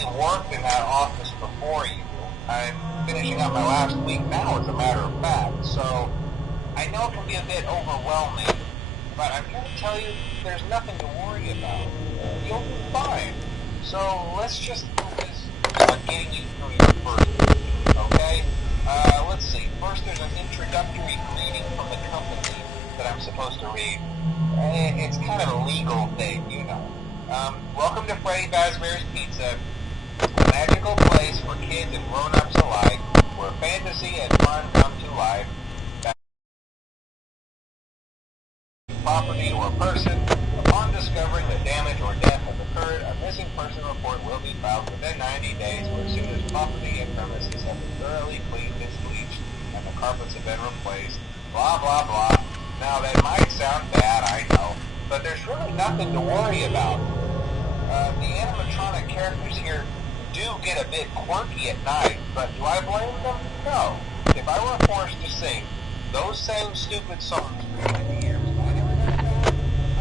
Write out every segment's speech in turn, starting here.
actually worked in that office before you. I'm finishing up my last week now, as a matter of fact, so I know it can be a bit overwhelming, but I'm here to tell you there's nothing to worry about. You'll be fine. So let's just focus on getting you through your first week, okay? Let's see. First, there's an introductory greeting from the company that I'm supposed to read. It's kind of a legal thing, you know. Welcome to Freddy Fazbear's Pizza, a magical place for kids and grown-ups alike, where fantasy and fun come to life. Property or person, upon discovering that damage or death has occurred, a missing person report will be filed within 90 days, or as soon as property and premises have been thoroughly cleaned and bleached, and the carpets have been replaced, blah, blah, blah. Now, that might sound bad, I know, but there's really nothing to worry about. The animatronic characters here do get a bit quirky at night, but do I blame them? No. If I were forced to sing those same stupid songs for 20 years,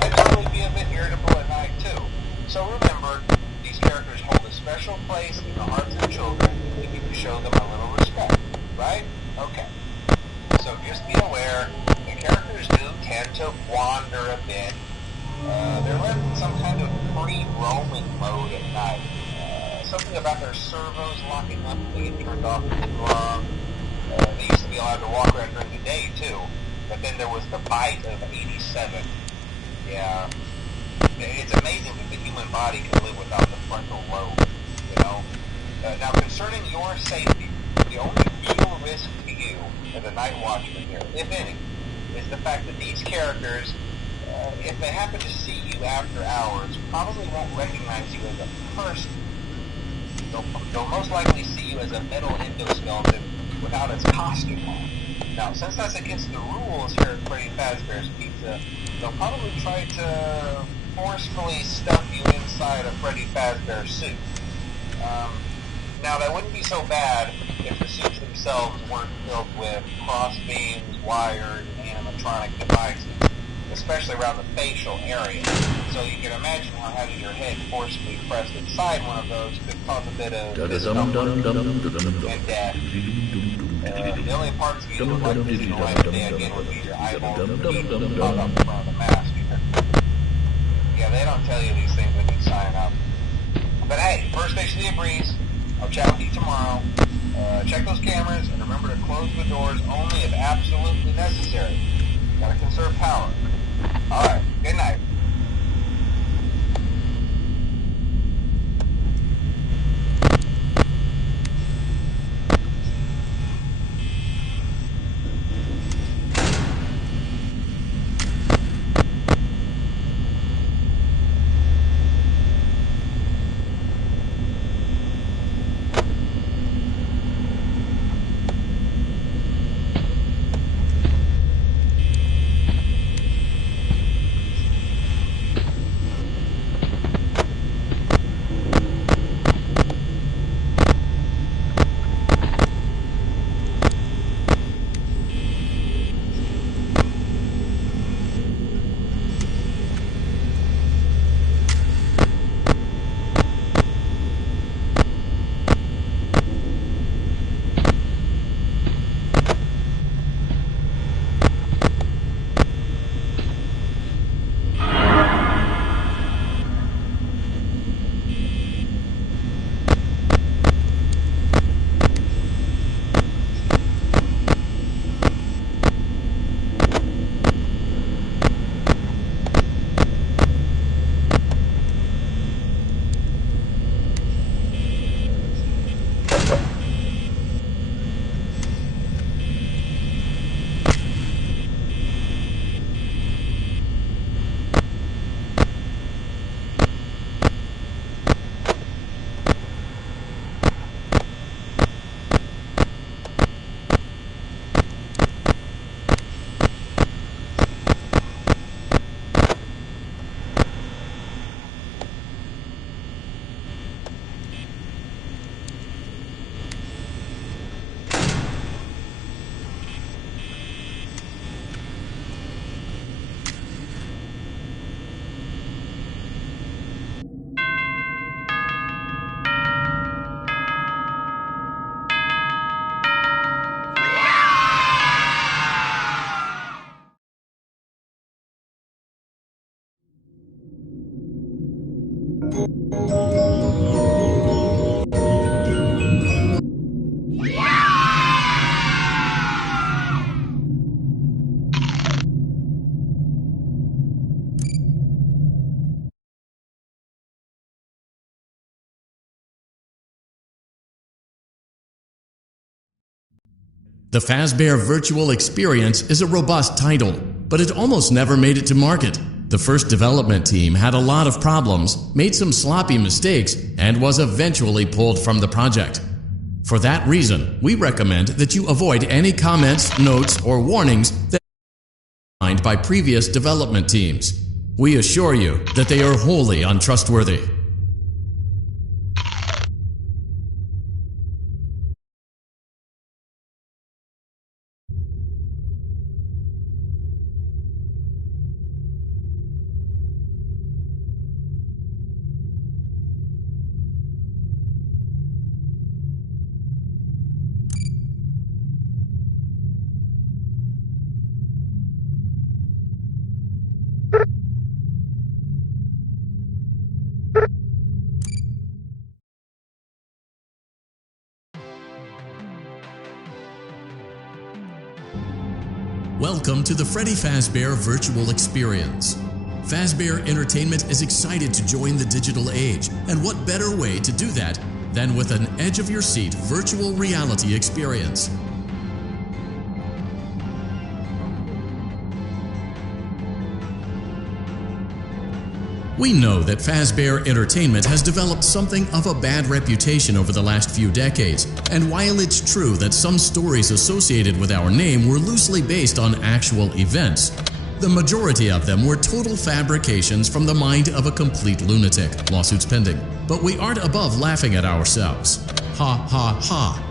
I'd probably be a bit irritable at night, too. So remember, these characters hold a special place in the hearts of children if you can show them a little respect, right? Okay. So just be aware, the characters do tend to wander a bit. They're left in some kind of free roaming mode at night. Something about their servos locking up and they get turned off too long. They used to be allowed to walk around during the day, too. But then there was the bite of 87. Yeah. It's amazing that the human body can live without the frontal lobe, you know? Now, concerning your safety, the only real risk to you as a night watchman here, if any, is the fact that these characters, if they happen to see you after hours, probably won't recognize you as a person. They'll most likely see you as a metal endoskeleton without its costume on. Now, since that's against the rules here at Freddy Fazbear's Pizza, they'll probably try to forcefully stuff you inside a Freddy Fazbear suit. Now, that wouldn't be so bad if the suits themselves weren't filled with crossbeams, wires, and animatronic devices, especially around the facial area. So you can imagine how having your head forcibly pressed inside one of those could cause a bit of discomfort and death. The only parts of you that would like to see the light of day again would be your eyeballs and teeth that pop up in front of the mask. Yeah, they don't tell you these things when you sign up. But hey, first station of the breeze. I'll chat with you tomorrow. Check those cameras and remember to close the doors only if absolutely necessary. Gotta conserve power. Alright, good night. The Fazbear Virtual Experience is a robust title, but it almost never made it to market. The first development team had a lot of problems, made some sloppy mistakes, and was eventually pulled from the project. For that reason, we recommend that you avoid any comments, notes, or warnings that are made by previous development teams. We assure you that they are wholly untrustworthy. Welcome to the Freddy Fazbear Virtual Experience. Fazbear Entertainment is excited to join the digital age, and what better way to do that than with an edge-of-your-seat virtual reality experience. We know that Fazbear Entertainment has developed something of a bad reputation over the last few decades, and while it's true that some stories associated with our name were loosely based on actual events, the majority of them were total fabrications from the mind of a complete lunatic, lawsuits pending. But we aren't above laughing at ourselves. Ha ha ha.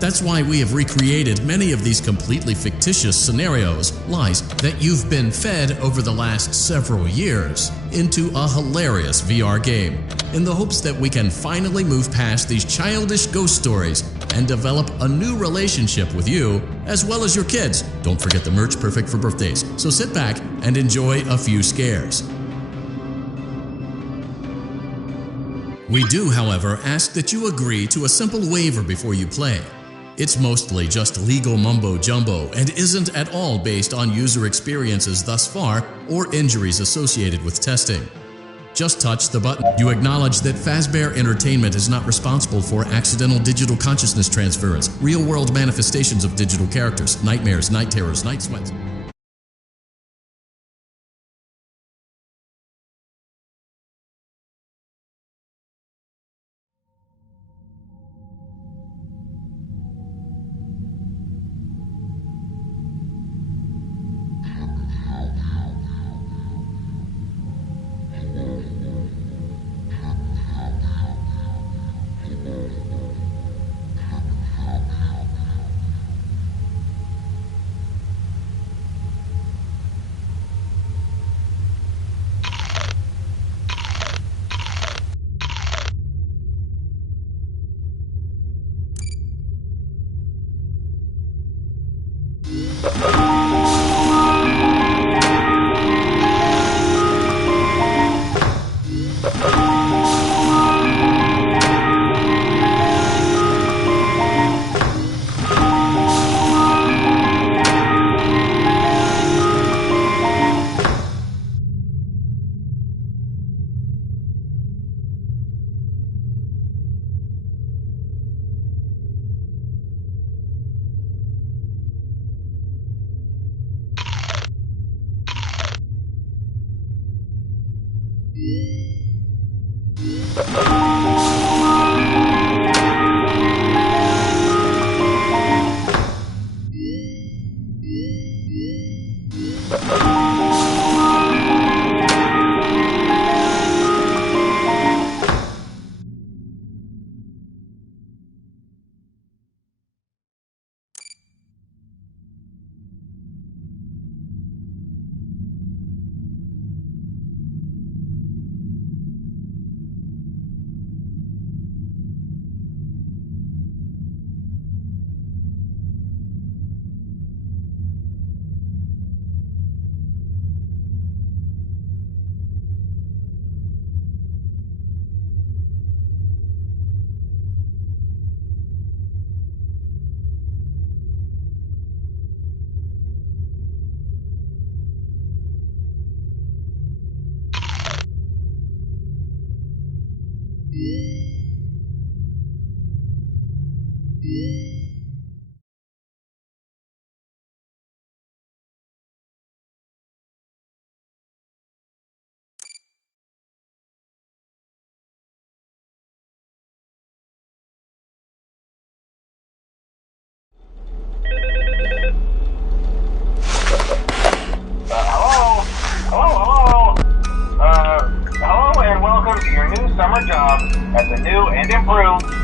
That's why we have recreated many of these completely fictitious scenarios, lies, that you've been fed over the last several years into a hilarious VR game, in the hopes that we can finally move past these childish ghost stories and develop a new relationship with you, as well as your kids. Don't forget the merch, perfect for birthdays. So sit back and enjoy a few scares. We do, however, ask that you agree to a simple waiver before you play. It's mostly just legal mumbo-jumbo and isn't at all based on user experiences thus far or injuries associated with testing. Just touch the button. You acknowledge that Fazbear Entertainment is not responsible for accidental digital consciousness transference, real-world manifestations of digital characters, nightmares, night terrors, night sweats.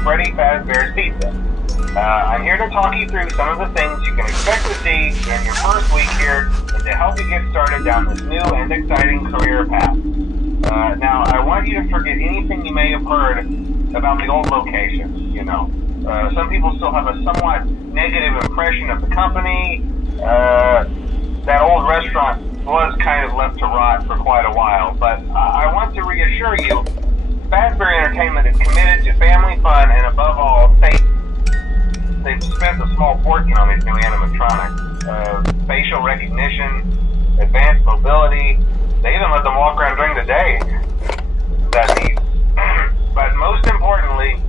Freddy Fazbear's Pizza. I'm here to talk you through some of the things you can expect to see in your first week here and to help you get started down this new and exciting career path. Now, I want you to forget anything you may have heard about the old location, you know. Some people still have a somewhat negative impression of the company. That old restaurant was kind of left to rot for quite a while, but I want to reassure you, Fazbear Entertainment is committed to family fun and above all, safety. They've spent a small fortune on these new animatronics. Facial recognition, advanced mobility, they even let them walk around during the day. That's neat. But most importantly,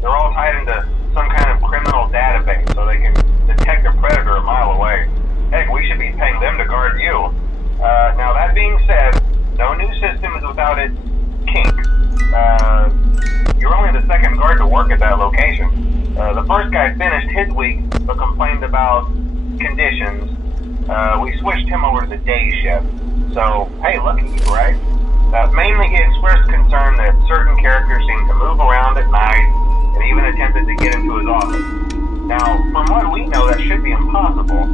they're all tied into some kind of criminal database so they can detect a predator a mile away. Heck, we should be paying them to guard you. Now that being said, no new system is without its kinks. You're only the second guard to work at that location. The first guy finished his week but complained about conditions. We switched him over to the day shift. So, hey, lucky you, right? Mainly he expressed concern that certain characters seemed to move around at night and even attempted to get into his office. Now, from what we know, that should be impossible.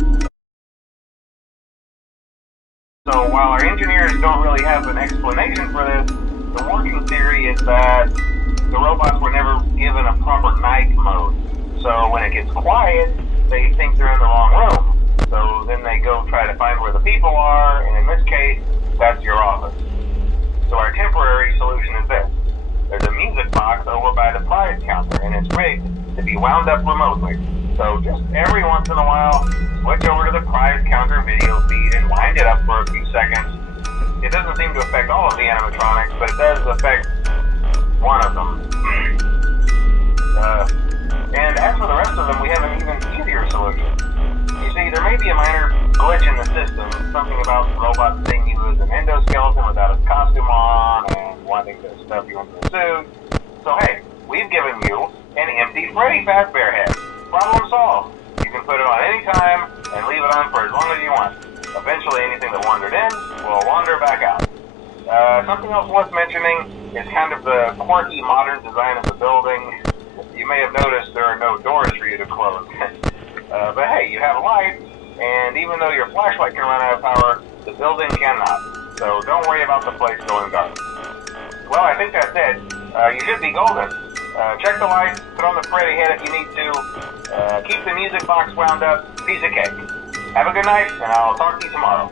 So while our engineers don't really have an explanation for this, the working theory is that the robots were never given a proper night mode. So when it gets quiet, they think they're in the wrong room. So then they go try to find where the people are, and in this case, that's your office. So our temporary solution is this. There's a music box over by the prize counter, and it's rigged to be wound up remotely. So just every once in a while, switch over to the prize counter video feed and wind it up for a few seconds. It doesn't seem to affect all of the animatronics, but it does affect one of them. And as for the rest of them, we have an even easier solution. You see, there may be a minor glitch in the system, something about the robot seeing you as an endoskeleton without its costume on and wanting to stuff you into a suit. So hey, we've given you an empty Freddy Fazbear head. Problem solved. You can put it on any time and leave it on for as long as you want. Eventually anything that wandered in will wander back out. Something else worth mentioning is kind of the quirky modern design of the building. You may have noticed there are no doors for you to close. But hey, you have a light, and even though your flashlight can run out of power, the building cannot. So don't worry about the place going dark. Well, I think that's it. You should be golden. Check the lights, put on the Freddy head if you need to. Keep the music box wound up. Piece of cake. Have a good night, and I'll talk to you tomorrow.